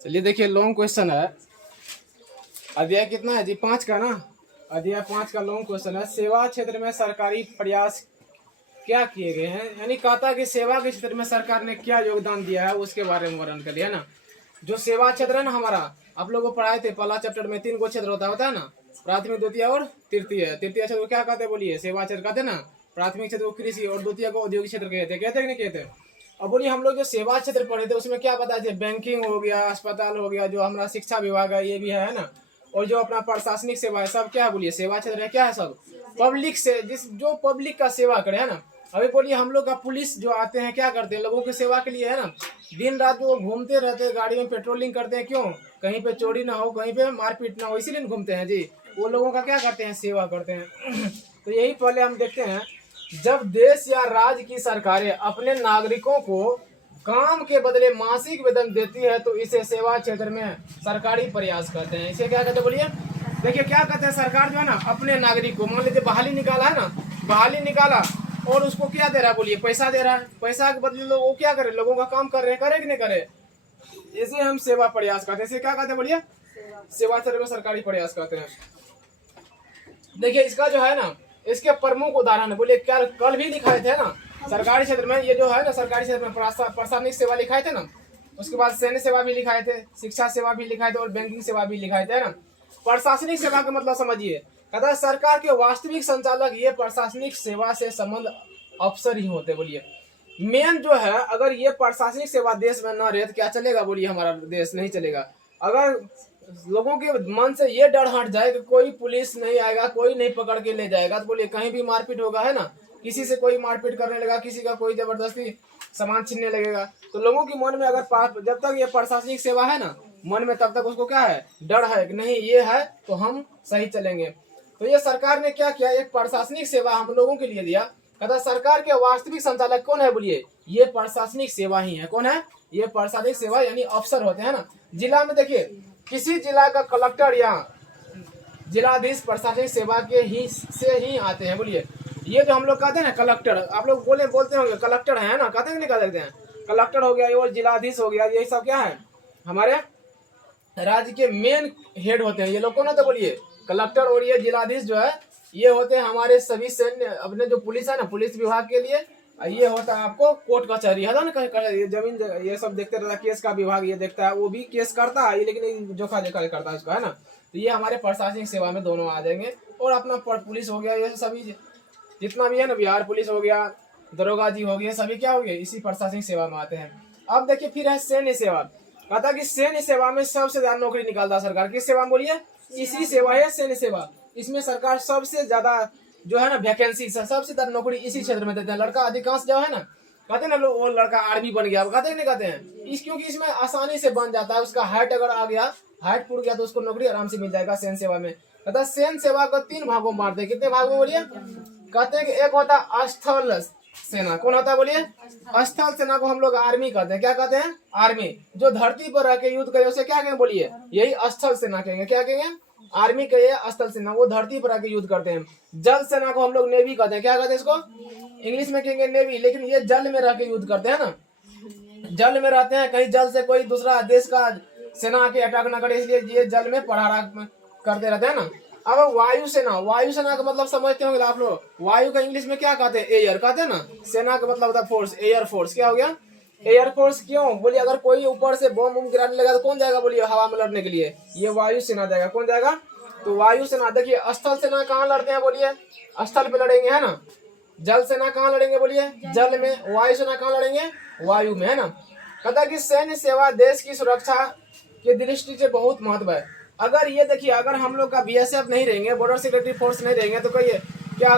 चलिए देखिए, long question है। अध्याय कितना है जी? 5 का ना। अध्याय 5 का लॉन्ग क्वेश्चन है। सेवा क्षेत्र में सरकारी प्रयास क्या किए गए हैं, यानी कहता कि सेवा के क्षेत्र में सरकार ने क्या योगदान दिया है उसके बारे में वर्णन कर दिया ना। जो सेवा क्षेत्र है ना हमारा, आप लोगों को पढ़ाए थे पहला चैप्टर में 3 को क्षेत्र होता है ना, प्राथमिक, द्वितीय और तृतीय। तृतीय क्षेत्र को क्या कहते हैं बोलिए? सेवा क्षेत्र कहते हैं ना। प्राथमिक क्षेत्र को कृषि और द्वितीय को औद्योगिक क्षेत्र कहते कि नहीं कहते? अब बोलिए, हम लोग जो सेवा क्षेत्र पढ़े थे उसमें क्या बताए थे? बैंकिंग हो गया, अस्पताल हो गया, जो हमारा शिक्षा विभाग है ये भी है ना, और जो अपना प्रशासनिक सेवा है, सब क्या है बोलिए? सेवा क्षेत्र है। क्या है? सब पब्लिक से, जिस जो पब्लिक का सेवा करे है ना। अभी बोलिए, हम लोग का पुलिस जो आते हैं क्या करते हैं? लोगों की सेवा के लिए है ना। दिन रात जो घूमते रहते हैं, गाड़ी में पेट्रोलिंग करते हैं। क्यों? कहीं पे चोरी ना हो, कहीं पे मारपीट ना हो, इसीलिए घूमते हैं जी। वो लोगों का क्या करते हैं? सेवा करते हैं। तो यही पहले हम देखते हैं, जब देश या राज्य की सरकारें अपने नागरिकों को काम के बदले मासिक वेतन देती है तो इसे सेवा क्षेत्र में सरकारी प्रयास कहते हैं। इसे क्या कहते हैं बोलिए? देखिए क्या कहते हैं, सरकार जो है ना अपने नागरिक को, मान लीजिए बहाली निकाला है ना, बहाली निकाला और उसको क्या दे रहा है बोलिए? पैसा दे रहा है। पैसा के बदले लोग वो क्या करे? लोगों का काम कर रहे हैं, करे कि नहीं करे? इसे हम सेवा प्रयास कहते हैं। इसे क्या कहते हैं बोलिए? सेवा क्षेत्र में सरकारी प्रयास कहते हैं। देखिए इसका जो है ना, इसके प्रमुख उदाहरण है बोलिए, क्या कल भी दिखाए थे ना सरकारी क्षेत्र में। ये जो है ना सरकारी क्षेत्र में प्रशासनिक सेवा लिखाए थे ना, उसके बाद सैन्य सेवा भी लिखाए थे, शिक्षा सेवा भी लिखाए थे और बैंकिंग सेवा भी लिखाए थे ना। प्रशासनिक सेवा का मतलब समझिए, कहता है सरकार के वास्तविक संचालक ये प्रशासनिक सेवा से संबंध अफसर ही होते बोलिए। मेन जो है, अगर ये प्रशासनिक सेवा देश में न रहे तो क्या चलेगा बोलिए? हमारा देश नहीं चलेगा। अगर लोगों के मन से ये डर हट जाए कि कोई पुलिस नहीं आएगा, कोई नहीं पकड़ के ले जाएगा, तो बोलिए कहीं भी मारपीट होगा है ना, किसी से कोई मारपीट करने लगा, किसी का कोई जबरदस्ती सामान छीनने लगेगा, तो लोगों के मन में अगर जब तक ये प्रशासनिक सेवा है ना मन में, तब तक उसको क्या है? डर है कि नहीं ये है तो हम सही चलेंगे। तो ये सरकार ने क्या किया? एक प्रशासनिक सेवा हम लोगों के लिए दिया। कहता सरकार के वास्तविक संचालक कौन है बोलिए? ये प्रशासनिक सेवा ही है। कौन है? ये प्रशासनिक सेवा यानी अफसर होते हैं ना। जिला में देखिए, किसी जिला का कलेक्टर या जिलाधीश प्रशासनिक सेवा के ही से ही आते हैं बोलिए। ये जो हम लोग कहते हैं ना कलेक्टर, आप लोग बोलते होंगे कलेक्टर है ना, कहते हैं नहीं कहते हैं? कलेक्टर हो गया और जिलाधीश हो गया, ये सब क्या है? हमारे राज्य के मेन हेड होते हैं ये लोग। कौन होते बोलिए? कलेक्टर। और ये जिलाधीश जो है ये होते हैं हमारे सभी सैन्य, अपने जो पुलिस है ना, पुलिस विभाग के लिए। ये होता है आपको कोर्ट कचहरी है ना, ये जमीन ये सब देखते रहता है, केस का विभाग ये देखता है, वो भी केस करता है लेकिन जोखा जोखा करता है उसका है ना। तो ये हमारे प्रशासनिक सेवा में दोनों आ जाएंगे। और अपना पुलिस हो गया, ये सभी जितना भी है ना, बिहार पुलिस हो गया, दरोगा जी हो गए, सभी क्या हो गए? इसी प्रशासनिक सेवा में आते हैं। अब देखिए फिर है सैन्य सेवा। कहता कि सैन्य सेवा में सबसे ज्यादा नौकरी निकालता सरकार। किस सेवा में बोलिए? इसी सेवा है सैन्य सेवा। इसमें सरकार सबसे ज्यादा जो है ना वैकेंसी, सबसे ज्यादा नौकरी इसी क्षेत्र में देते हैं। लड़का अधिकांश जो है ना, कहते हैं ना लोग, वो लड़का आर्मी बन गया, कहते हैं नहीं कहते हैं? क्योंकि इसमें आसानी से बन जाता है। उसका हाइट अगर आ गया, हाइट पूर गया तो उसको नौकरी आराम से मिल जाएगा सैन्य सेवा में। कहता है सैन्य सेवा को 3 भागों में बांटते हैं। कितने भागों में बोलिए? कहते हैं कि एक होता है स्थल सेना। कौन होता है बोलिए? स्थल सेना को हम लोग आर्मी कहते हैं। क्या कहते हैं? आर्मी। जो धरती पर रह के युद्ध करे उसे क्या कहेंगे बोलिए? यही स्थल सेना कहेंगे। क्या कहेंगे? आर्मी कहिए, स्थल सेना, वो धरती पर आके युद्ध करते हैं। जल सेना को हम लोग नेवी कहते हैं। क्या कहते हैं इसको? इंग्लिश में कहेंगे नेवी, लेकिन ये जल में रह के युद्ध करते हैं ना, जल में रहते हैं। कहीं जल से कोई दूसरा देश का सेना आके अटैक ना करे, इसलिए ये जल में पढ़ारा करते रहते हैं ना। अब वायुसेना, वायुसेना का मतलब समझते होंगे आप लोग। वायु का इंग्लिश में क्या कहते हैं? एयर कहते हैं ना। सेना का मतलब होता है फोर्स, एयर फोर्स। क्या हो गया? Air force. क्यों बोलिए? अगर कोई ऊपर से बम गिराने लगा तो कौन जाएगा बोलिए हवा में लड़ने के लिए? ये वायुसेना जाएगा। कौन जाएगा? तो वायुसेना। देखिए स्थल सेना कहाँ लड़ते हैं बोलिए? स्थल पे लड़ेंगे है ना। जल सेना कहाँ लड़ेंगे बोलिए? जल में। वायुसेना कहाँ लड़ेंगे? वायु में है ना। कहता कि सैन्य सेवा देश की सुरक्षा की दृष्टि से बहुत महत्व है। अगर ये देखिए, अगर हम लोग का बीएसएफ नहीं रहेंगे, बॉर्डर सिक्योरिटी फोर्स नहीं रहेंगे, तो कहिए क्या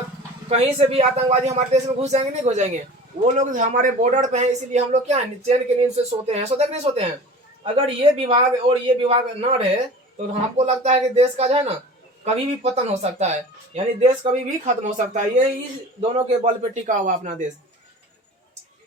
कहीं से भी आतंकवादी हमारे देश में घुस जाएंगे? नहीं घुस जाएंगे। वो लोग हमारे बॉर्डर पे हैं, इसलिए हम लोग क्या है, चैन की नींद से सोते हैं। सोते नहीं सोते हैं? अगर ये विभाग और ये विभाग न रहे तो हमको लगता है कि देश का जो है ना कभी भी पतन हो सकता है, यानी देश कभी भी खत्म हो सकता है। ये इस दोनों के बल पे टिका हुआ अपना देश।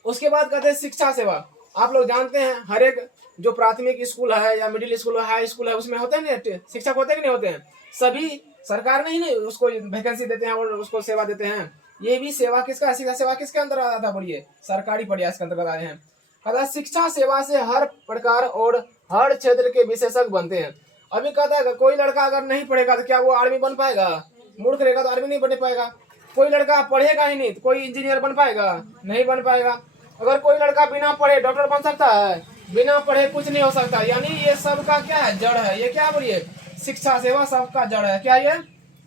उसके बाद कहते हैं शिक्षा सेवा। आप लोग जानते हैं हर एक जो प्राथमिक स्कूल है या मिडिल स्कूल है, हाई स्कूल है, उसमें होते हैं ना शिक्षक, होते हैं कि नहीं होते हैं? सभी सरकार नहीं उसको वैकेंसी देते हैं और उसको सेवा देते हैं। ये भी सेवा किसका है? शिक्षा सेवा किसके अंदर आता है बोलिए? सरकारी प्रयास के अंतर्गत आए हैं। शिक्षा सेवा से हर प्रकार और हर क्षेत्र के विशेषज्ञ बनते हैं। अभी कहता है कोई लड़का अगर नहीं पढ़ेगा तो क्या वो आर्मी बन पाएगा? मूर्ख रहेगा तो आर्मी नहीं बन पाएगा। कोई लड़का पढ़ेगा ही नहीं तो कोई इंजीनियर बन पाएगा? नहीं बन पाएगा। अगर कोई लड़का बिना पढ़े डॉक्टर बन सकता है? बिना पढ़े कुछ नहीं हो सकता। यानी ये सबका क्या है? जड़ है। ये क्या बोलिए? शिक्षा सेवा सबका जड़ है। क्या ये?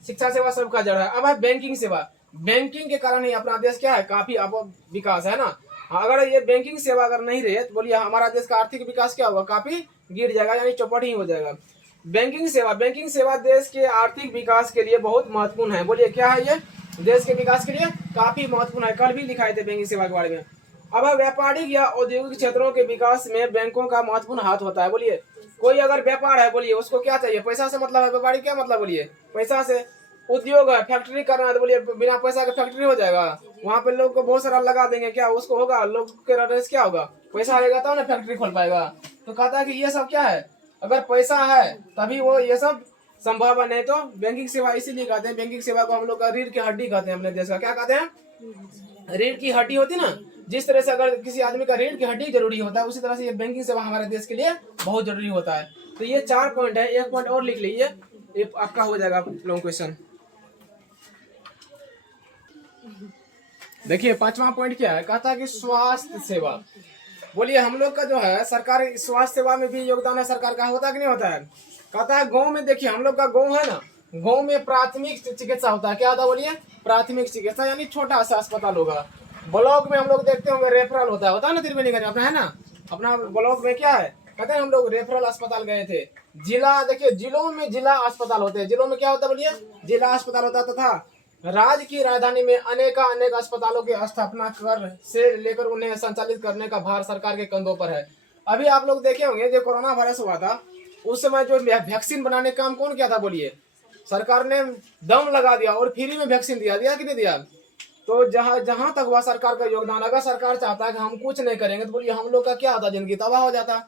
शिक्षा सेवा सबका जड़ है। अब है बैंकिंग सेवा। बैंकिंग के कारण ही अपना देश क्या है? काफी अब विकास है ना। अगर ये बैंकिंग सेवा अगर नहीं रहे तो बोलिए हमारा देश का आर्थिक विकास क्या होगा? काफी गिर जाएगा, यानी चौपट ही हो जाएगा। बैंकिंग सेवा देश के आर्थिक विकास के लिए बहुत महत्वपूर्ण है। बोलिए क्या है ये? देश के विकास के लिए काफी महत्वपूर्ण है। कल भी लिखाए थे बैंकिंग सेवा के बारे में। अब व्यापारिक या औद्योगिक क्षेत्रों के विकास में बैंकों का महत्वपूर्ण हाथ होता है। बोलिए कोई अगर व्यापार है, बोलिए उसको क्या चाहिए? पैसा से मतलब है। व्यापारी क्या मतलब? बोलिए पैसा से। उद्योग है, फैक्ट्री करना है तो बोलिए बिना पैसा के फैक्ट्री हो जाएगा? वहां पे लोग को बहुत सारा लगा देंगे, क्या उसको होगा? लोग के रमेश क्या होगा? पैसा आएगा तब ना फैक्ट्री खोल पाएगा। तो कहता है कि ये सब क्या है? अगर पैसा है तभी वो ये सब संभव है, नहीं तो बैंकिंग सेवा इसीलिए कहते हैं। बैंकिंग सेवा को हम लोग का रीढ़ की हड्डी कहते हैं अपने देश का। क्या कहते हैं? रीढ़ की हड्डी होती ना। जिस तरह से अगर किसी आदमी का रीढ़ की हड्डी जरूरी होता है, उसी तरह से ये बैंकिंग सेवा हमारे देश के लिए बहुत जरूरी होता है। तो ये 4 पॉइंट है। एक पॉइंट और लिख लीजिए, ये आपका हो जाएगा लॉन्ग क्वेश्चन। देखिए 5वां पॉइंट क्या है? कहता है कि स्वास्थ्य सेवा। बोलिए हम लोग का जो है सरकार स्वास्थ्य सेवा में भी योगदान है सरकार का, होता है कि नहीं होता है? कहता है गांव में, देखिए हम लोग का गांव है ना, गांव में प्राथमिक चिकित्सा होता है। क्या होता है? बोलिए प्राथमिक चिकित्सा, यानी छोटा सा अस्पताल होगा। ब्लॉक में हम लोग देखते होंगे रेफरल होता है ना त्रिवेणी का अपना, है ना? अपना ब्लॉक में क्या है? कहते हैं हम लोग रेफरल अस्पताल गए थे। जिला, देखिए जिलों में जिला अस्पताल होते हैं। जिलों में क्या होता है? बोलिए जिला अस्पताल होता है। तथा राज्य की राजधानी में अनेक अस्पतालों की स्थापना कर से लेकर उन्हें संचालित करने का भार सरकार के कंधों पर है। अभी आप लोग देखे होंगे जो कोरोना वायरस हुआ था, उस समय जो वैक्सीन बनाने का काम कौन किया था? बोलिए सरकार ने दम लगा दिया और फ्री में वैक्सीन दिया कि नहीं दिया? तो जहां तक हुआ सरकार का योगदान। अगर सरकार चाहता है कि हम कुछ नहीं करेंगे तो बोलिए हम लोग का क्या होता? जिंदगी तबाह हो जाता।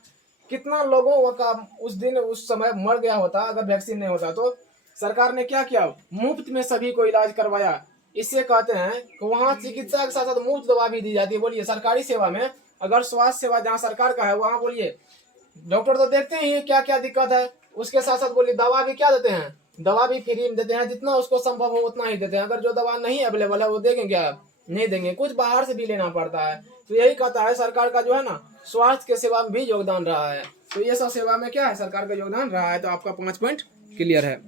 कितना लोगों का उस दिन उस समय मर गया होता अगर वैक्सीन नहीं होता। तो सरकार ने क्या किया? मुफ्त में सभी को इलाज करवाया। इससे कहते हैं कि वहाँ चिकित्सा के साथ साथ मुफ्त दवा भी दी जाती है। बोलिए सरकारी सेवा में अगर स्वास्थ्य सेवा जहाँ सरकार का है वहाँ बोलिए डॉक्टर तो देखते ही हैं क्या क्या दिक्कत है, उसके साथ साथ बोलिए दवा भी क्या देते हैं? दवा भी फ्री में देते हैं। जितना उसको संभव हो उतना ही देते हैं। अगर जो दवा नहीं अवेलेबल है वो देंगे क्या? नहीं देंगे, कुछ बाहर से भी लेना पड़ता है। तो यही कहता है सरकार का जो है ना स्वास्थ्य के सेवा में भी योगदान रहा है। तो ये सब सेवा में क्या है? सरकार का योगदान रहा है। तो आपका 5 पॉइंट क्लियर है।